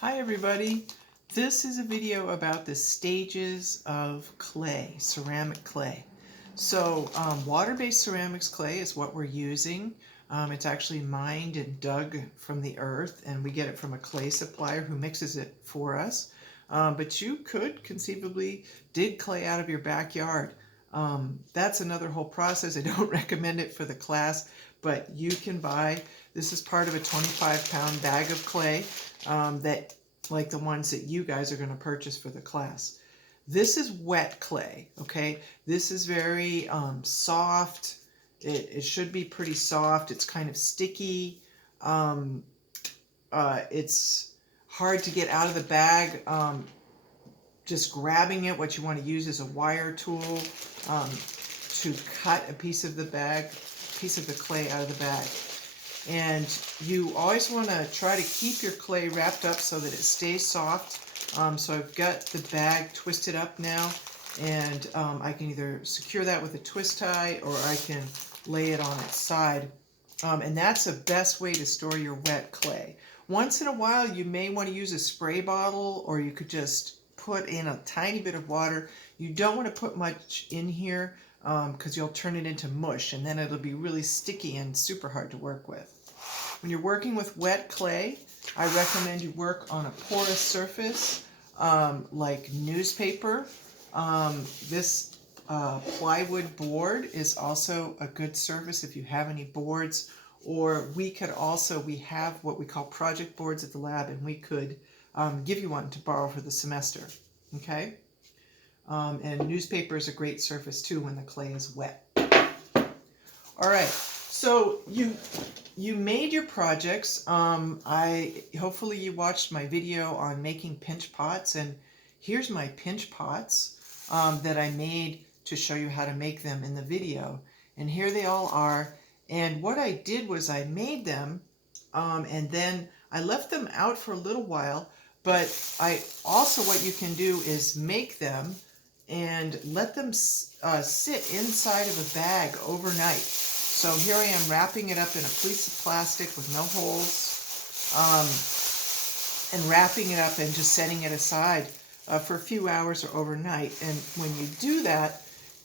Hi everybody, this is a video about the stages of clay, ceramic clay. So water-based ceramics clay is what we're using. It's actually mined and dug from the earth, and we get it from a clay supplier who mixes it for us. But you could conceivably dig clay out of your backyard. That's another whole process. I don't recommend it for the class, but you can buy, this is part of a 25-pound bag of clay that, like the ones that you guys are going to purchase for the class. This is wet clay, okay? This is very soft. It should be pretty soft. It's kind of sticky. It's hard to get out of the bag. Just grabbing it, what you want to use is a wire tool to cut a piece of the clay out of the bag. And you always want to try to keep your clay wrapped up so that it stays soft. So I've got the bag twisted up now, and I can either secure that with a twist tie or I can lay it on its side. And that's the best way to store your wet clay. Once in a while you may want to use a spray bottle, or you could just put in a tiny bit of water. You don't want to put much in here because you'll turn it into mush, and then it'll be really sticky and super hard to work with. When you're working with wet clay, I recommend you work on a porous surface like newspaper. This plywood board is also a good surface if you have any boards, or we have what we call project boards at the lab, and we could give you one to borrow for the semester, okay? And newspaper is a great surface too when the clay is wet. All right, so you made your projects. Hopefully you watched my video on making pinch pots, and here's my pinch pots that I made to show you how to make them in the video. And here they all are. And what I did was I made them and then I left them out for a little while, but what you can do is make them and let them sit inside of a bag overnight. So here I am wrapping it up in a piece of plastic with no holes, and wrapping it up and just setting it aside for a few hours or overnight. And when you do that,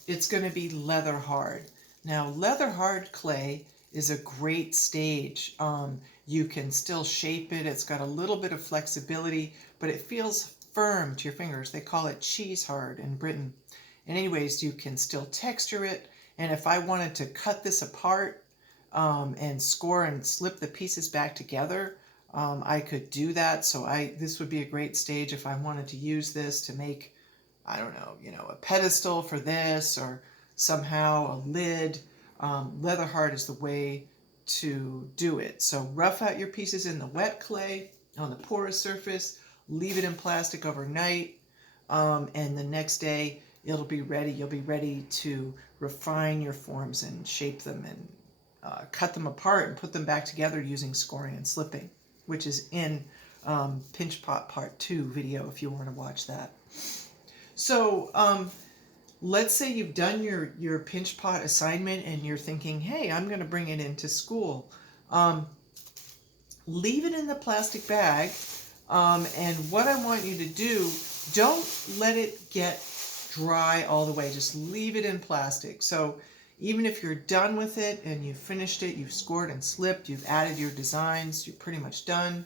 it's going to be leather hard. Now, leather hard clay is a great stage. You can still shape it. It's got a little bit of flexibility, but it feels firm to your fingers. They call it cheese hard in Britain. And anyways, you can still texture it. And if I wanted to cut this apart and score and slip the pieces back together, I could do that. So this would be a great stage if I wanted to use this to make, I don't know, a pedestal for this, or somehow a lid. Leather hard is the way to do it. So rough out your pieces in the wet clay on the porous surface, leave it in plastic overnight, and the next day it'll be ready. You'll be ready to refine your forms and shape them and cut them apart and put them back together using scoring and slipping, which is in Pinch Pot Part 2 video if you want to watch that. So let's say you've done your pinch pot assignment and you're thinking, hey, I'm going to bring it into school. Leave it in the plastic bag, and what I want you to do, don't let it get dry all the way. Just leave it in plastic. So even if you're done with it and you've finished it, you've scored and slipped, you've added your designs, you're pretty much done,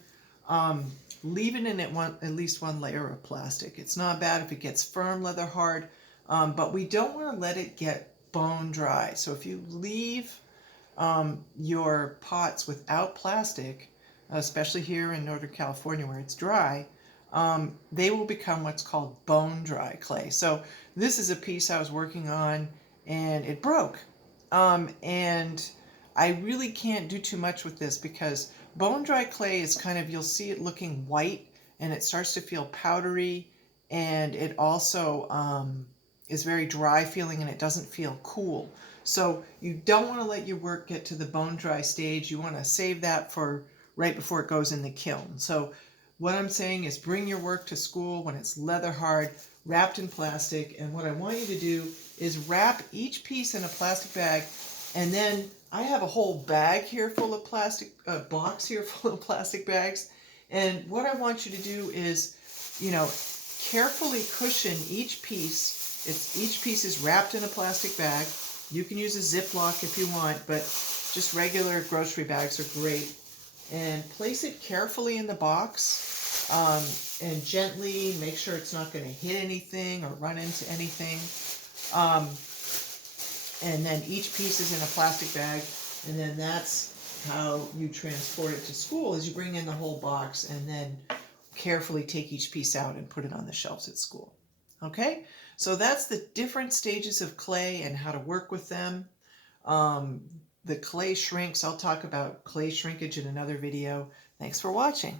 leave it in at least one layer of plastic. It's not bad if it gets firm, leather hard, but we don't want to let it get bone dry. So if you leave your pots without plastic, especially here in Northern California where it's dry, they will become what's called bone dry clay. So this is a piece I was working on and it broke. And I really can't do too much with this because bone dry clay is kind of, you'll see it looking white and it starts to feel powdery, and it also is very dry feeling and it doesn't feel cool. So you don't want to let your work get to the bone dry stage. You want to save that for right before it goes in the kiln. So what I'm saying is bring your work to school when it's leather hard, wrapped in plastic, and what I want you to do is wrap each piece in a plastic bag, and then I have a whole bag here full of plastic, box here full of plastic bags, And what I want you to do is, you know, carefully cushion each piece. Each piece is wrapped in a plastic bag. You can use a Ziploc if you want, but just regular grocery bags are great. And place it carefully in the box, and gently make sure it's not going to hit anything or run into anything. And then each piece is in a plastic bag, and then that's how you transport it to school, is you bring in the whole box and then carefully take each piece out and put it on the shelves at school. Okay, so that's the different stages of clay and how to work with them. The clay shrinks. I'll talk about clay shrinkage in another video. Thanks for watching.